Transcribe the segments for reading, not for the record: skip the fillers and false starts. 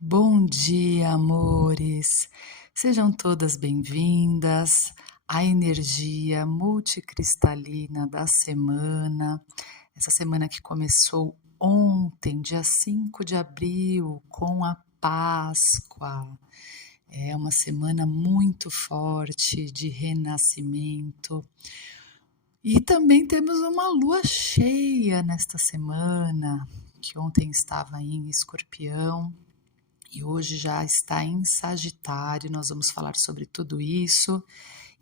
Bom dia, amores! Sejam todas bem-vindas à energia multicristalina da semana. Essa semana que começou ontem, dia 5 de abril, com a Páscoa. É uma semana muito forte de renascimento. E também temos uma lua cheia nesta semana, que ontem estava em Escorpião e hoje já está em Sagitário. Nós vamos falar sobre tudo isso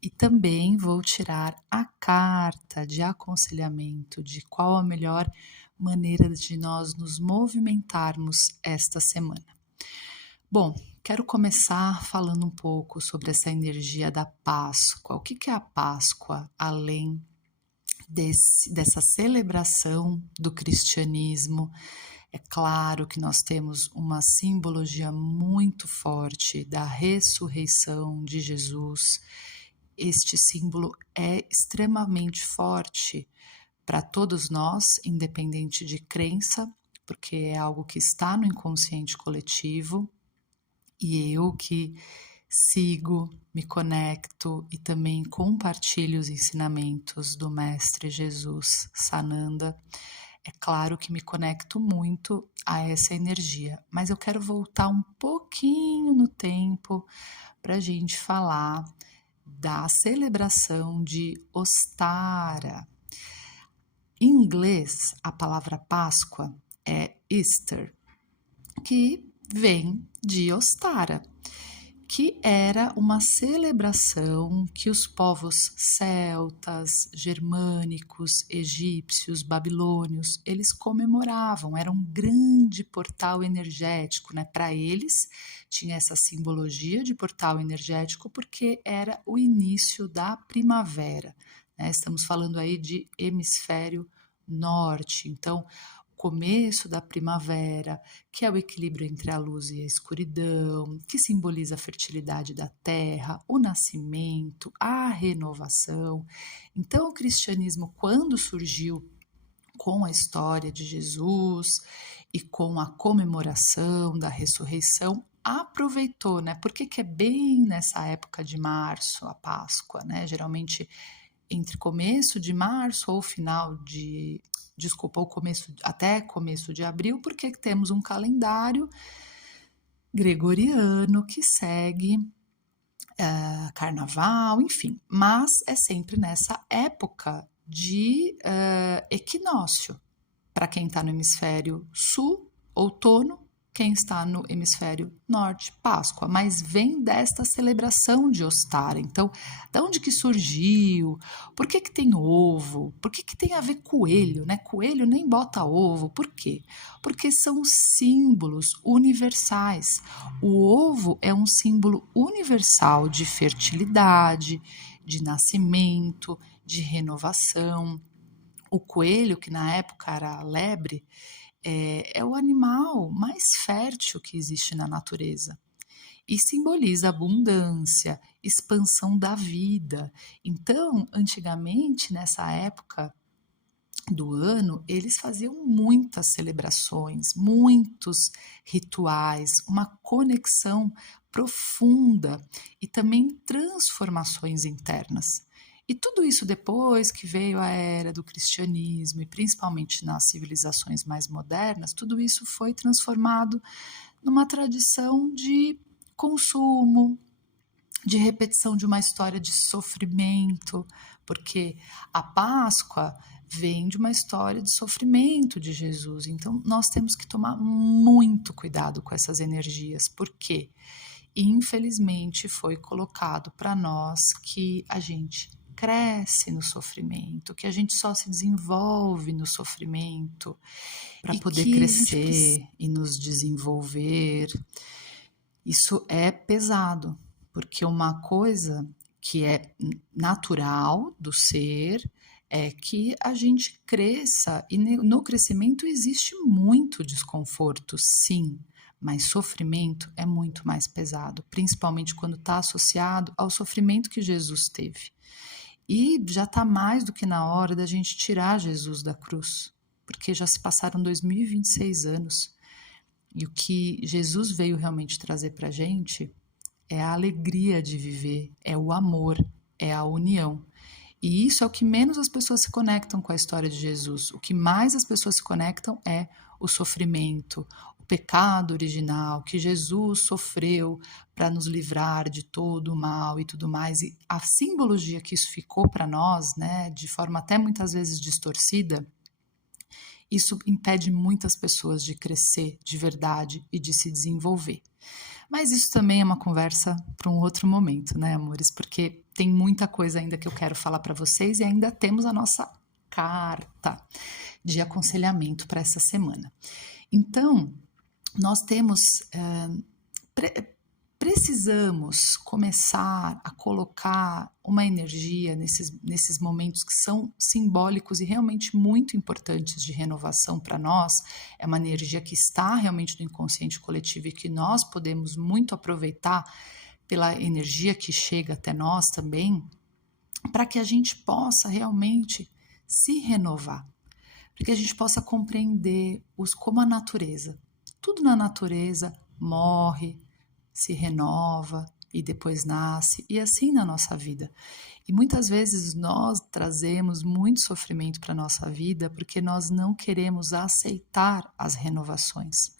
e também vou tirar a carta de aconselhamento de qual a melhor maneira de nós nos movimentarmos esta semana. Bom, quero começar falando um pouco sobre essa energia da Páscoa. O que é a Páscoa, além dessa celebração do cristianismo? É claro que nós temos uma simbologia muito forte da ressurreição de Jesus. Este símbolo é extremamente forte para todos nós, independente de crença, porque é algo que está no inconsciente coletivo. E eu que sigo, me conecto e também compartilho os ensinamentos do Mestre Jesus Sananda, é claro que me conecto muito a essa energia, mas eu quero voltar um pouquinho no tempo para a gente falar da celebração de Ostara. Em inglês, a palavra Páscoa é Easter, que vem de Ostara, que era uma celebração que os povos celtas, germânicos, egípcios, babilônios, eles comemoravam. Era um grande portal energético, né? Para eles tinha essa simbologia de portal energético porque era o início da primavera, né? Estamos falando aí de hemisfério norte, então começo da primavera, que é o equilíbrio entre a luz e a escuridão, que simboliza a fertilidade da terra, o nascimento, a renovação. Então, o cristianismo, quando surgiu com a história de Jesus e com a comemoração da ressurreição, aproveitou, né? Por que é bem nessa época de março, a Páscoa, né? Geralmente entre começo de março ou final de, desculpa, o começo, até começo de abril, porque temos um calendário gregoriano que segue carnaval, enfim, mas é sempre nessa época de equinócio. Para quem está no hemisfério sul, outono, quem está no hemisfério norte, Páscoa, mas vem desta celebração de Ostara. Então, de onde que surgiu? Por que tem ovo? Por que tem a ver coelho, né? Coelho nem bota ovo. Por quê? Porque são símbolos universais. O ovo é um símbolo universal de fertilidade, de nascimento, de renovação. O coelho, que na época era a lebre, é o animal mais fértil que existe na natureza e simboliza abundância, expansão da vida. Então, antigamente, nessa época do ano, eles faziam muitas celebrações, muitos rituais, uma conexão profunda e também transformações internas. E tudo isso depois que veio a era do cristianismo e principalmente nas civilizações mais modernas, tudo isso foi transformado numa tradição de consumo, de repetição de uma história de sofrimento, porque a Páscoa vem de uma história de sofrimento de Jesus. Então, nós temos que tomar muito cuidado com essas energias, porque, infelizmente, foi colocado para nós que a gente cresce no sofrimento, que a gente só se desenvolve no sofrimento para poder crescer e nos desenvolver. Isso é pesado, porque uma coisa que é natural do ser é que a gente cresça, e no crescimento existe muito desconforto, sim, mas sofrimento é muito mais pesado, principalmente quando está associado ao sofrimento que Jesus teve. E já está mais do que na hora da gente tirar Jesus da cruz, porque já se passaram 2026 anos. E o que Jesus veio realmente trazer para a gente é a alegria de viver, é o amor, é a união. E isso é o que menos as pessoas se conectam com a história de Jesus. O que mais as pessoas se conectam é o sofrimento, o pecado original, que Jesus sofreu para nos livrar de todo o mal e tudo mais. E a simbologia que isso ficou para nós, né, de forma até muitas vezes distorcida, isso impede muitas pessoas de crescer de verdade e de se desenvolver. Mas isso também é uma conversa para um outro momento, né, amores? Porque tem muita coisa ainda que eu quero falar para vocês e ainda temos a nossa carta de aconselhamento para essa semana. Então, nós temos precisamos começar a colocar uma energia nesses momentos que são simbólicos e realmente muito importantes de renovação para nós. É uma energia que está realmente no inconsciente coletivo e que nós podemos muito aproveitar pela energia que chega até nós também, para que a gente possa realmente se renovar, para que a gente possa compreender como a natureza. Tudo na natureza morre, se renova e depois nasce, e assim na nossa vida. E muitas vezes nós trazemos muito sofrimento para a nossa vida porque nós não queremos aceitar as renovações.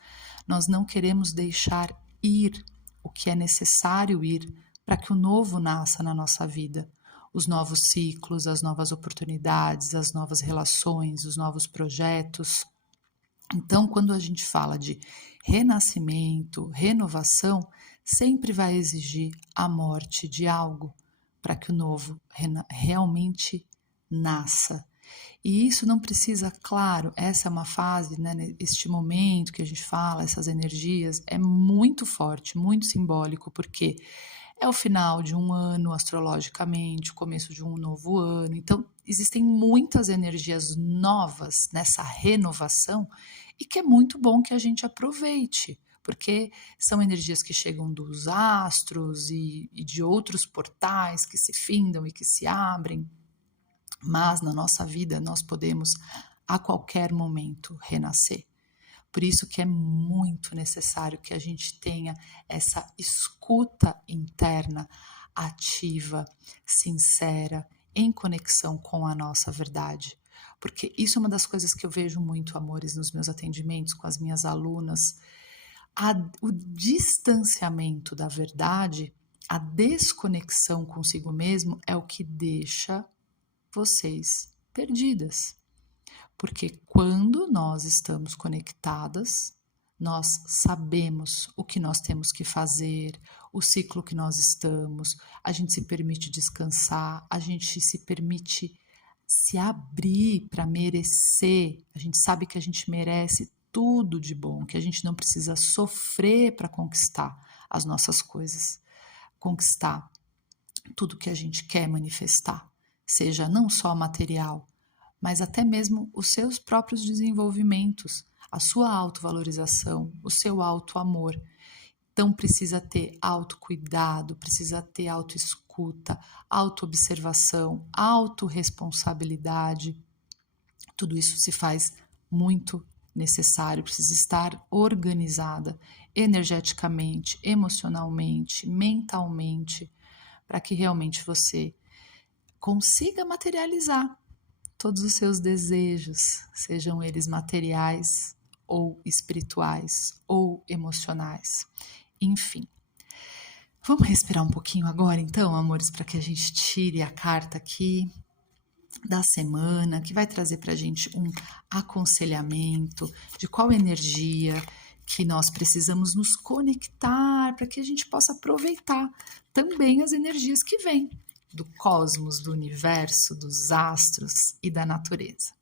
Nós não queremos deixar ir o que é necessário ir para que o novo nasça na nossa vida. Os novos ciclos, as novas oportunidades, as novas relações, os novos projetos. Então, quando a gente fala de renascimento, renovação, sempre vai exigir a morte de algo para que o novo realmente nasça. E isso não precisa, claro, essa é uma fase, né, este momento que a gente fala, essas energias, é muito forte, muito simbólico, porque é o final de um ano astrologicamente, o começo de um novo ano. Então, existem muitas energias novas nessa renovação e que é muito bom que a gente aproveite, porque são energias que chegam dos astros e de outros portais que se findam e que se abrem. Mas na nossa vida nós podemos a qualquer momento renascer. Por isso que é muito necessário que a gente tenha essa escuta interna ativa, sincera, em conexão com a nossa verdade. Porque isso é uma das coisas que eu vejo muito, amores, nos meus atendimentos com as minhas alunas. O distanciamento da verdade, a desconexão consigo mesmo é o que deixa vocês perdidas. Porque quando nós estamos conectadas, nós sabemos o que nós temos que fazer, o ciclo que nós estamos, a gente se permite descansar, a gente se permite se abrir para merecer, a gente sabe que a gente merece tudo de bom, que a gente não precisa sofrer para conquistar as nossas coisas, conquistar tudo que a gente quer manifestar, seja não só material, mas até mesmo os seus próprios desenvolvimentos, a sua autovalorização, o seu autoamor. Então precisa ter autocuidado, precisa ter autoescuta, autoobservação, autorresponsabilidade. Tudo isso se faz muito necessário, precisa estar organizada energeticamente, emocionalmente, mentalmente, para que realmente você consiga materializar todos os seus desejos, sejam eles materiais ou espirituais ou emocionais, enfim. Vamos respirar um pouquinho agora, então, amores, para que a gente tire a carta aqui da semana, que vai trazer para a gente um aconselhamento de qual energia que nós precisamos nos conectar para que a gente possa aproveitar também as energias que vêm do cosmos, do universo, dos astros e da natureza.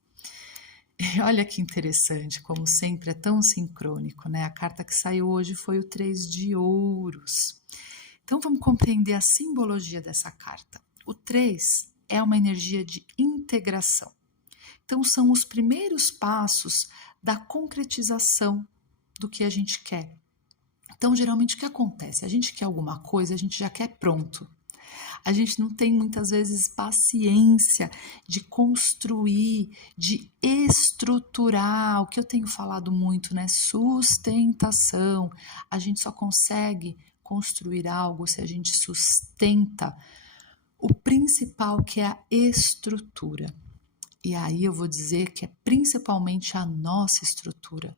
E olha que interessante, como sempre é tão sincrônico, né? A carta que saiu hoje foi o 3 de ouros. Então vamos compreender a simbologia dessa carta. O 3 é uma energia de integração. Então são os primeiros passos da concretização do que a gente quer. Então geralmente o que acontece? A gente quer alguma coisa, a gente já quer pronto. A gente não tem muitas vezes paciência de construir, de estruturar, o que eu tenho falado muito, né? Sustentação. A gente só consegue construir algo se a gente sustenta o principal, que é a estrutura. E aí eu vou dizer que é principalmente a nossa estrutura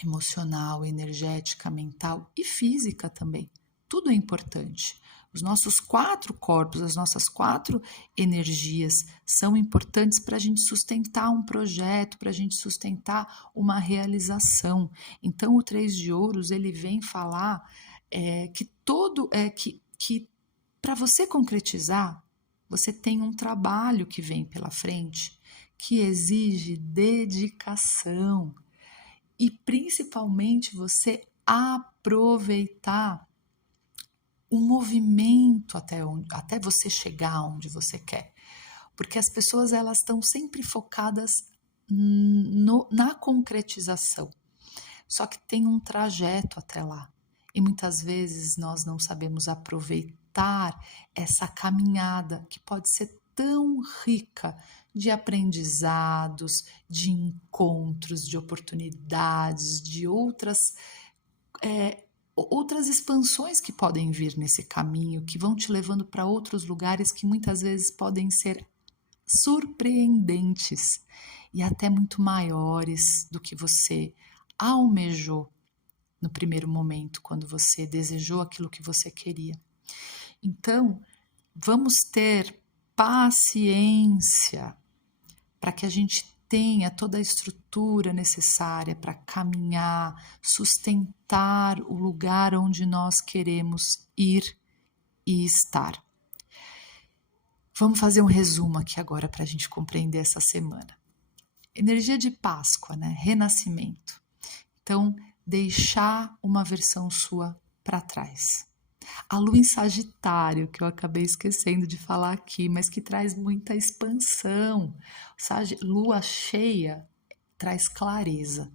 emocional, energética, mental e física também. Tudo é importante. Os nossos 4 corpos, as nossas 4 energias são importantes para a gente sustentar um projeto, para a gente sustentar uma realização. Então, o 3 de ouros, ele vem falar que para você concretizar, você tem um trabalho que vem pela frente, que exige dedicação e principalmente você aproveitar o movimento até você chegar onde você quer. Porque as pessoas elas estão sempre focadas na concretização. Só que tem um trajeto até lá. E muitas vezes nós não sabemos aproveitar essa caminhada que pode ser tão rica de aprendizados, de encontros, de oportunidades, de outras expansões que podem vir nesse caminho, que vão te levando para outros lugares que muitas vezes podem ser surpreendentes e até muito maiores do que você almejou no primeiro momento, quando você desejou aquilo que você queria. Então, vamos ter paciência para que a gente tenha toda a estrutura necessária para caminhar, sustentar o lugar onde nós queremos ir e estar. Vamos fazer um resumo aqui agora para a gente compreender essa semana. Energia de Páscoa, né? Renascimento. Então, deixar uma versão sua para trás. A lua em Sagitário, que eu acabei esquecendo de falar aqui, mas que traz muita expansão. Lua cheia traz clareza.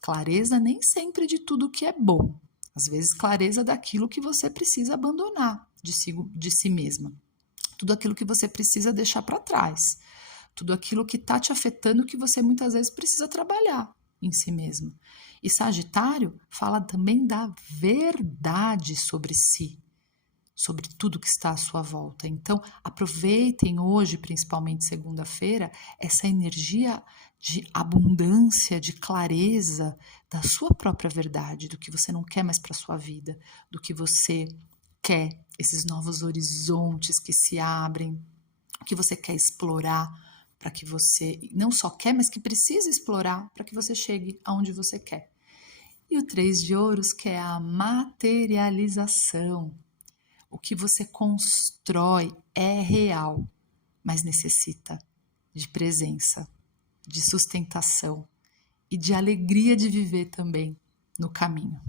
Clareza nem sempre de tudo que é bom. Às vezes, clareza daquilo que você precisa abandonar de si mesma. Tudo aquilo que você precisa deixar para trás. Tudo aquilo que está te afetando, que você muitas vezes precisa trabalhar em si mesmo. E Sagitário fala também da verdade sobre si, sobre tudo que está à sua volta. Então, aproveitem hoje, principalmente segunda-feira, essa energia de abundância, de clareza da sua própria verdade, do que você não quer mais para sua vida, do que você quer, esses novos horizontes que se abrem, que você quer explorar, para que você não só quer, mas que precisa explorar para que você chegue aonde você quer. E o 3 de ouros, que é a materialização. O que você constrói é real, mas necessita de presença, de sustentação e de alegria de viver também no caminho.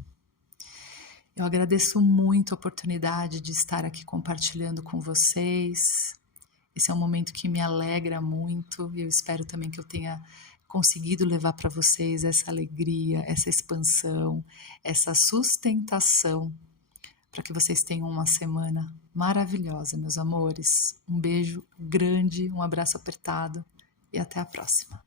Eu agradeço muito a oportunidade de estar aqui compartilhando com vocês. Esse é um momento que me alegra muito e eu espero também que eu tenha conseguido levar para vocês essa alegria, essa expansão, essa sustentação, para que vocês tenham uma semana maravilhosa, meus amores. Um beijo grande, um abraço apertado e até a próxima.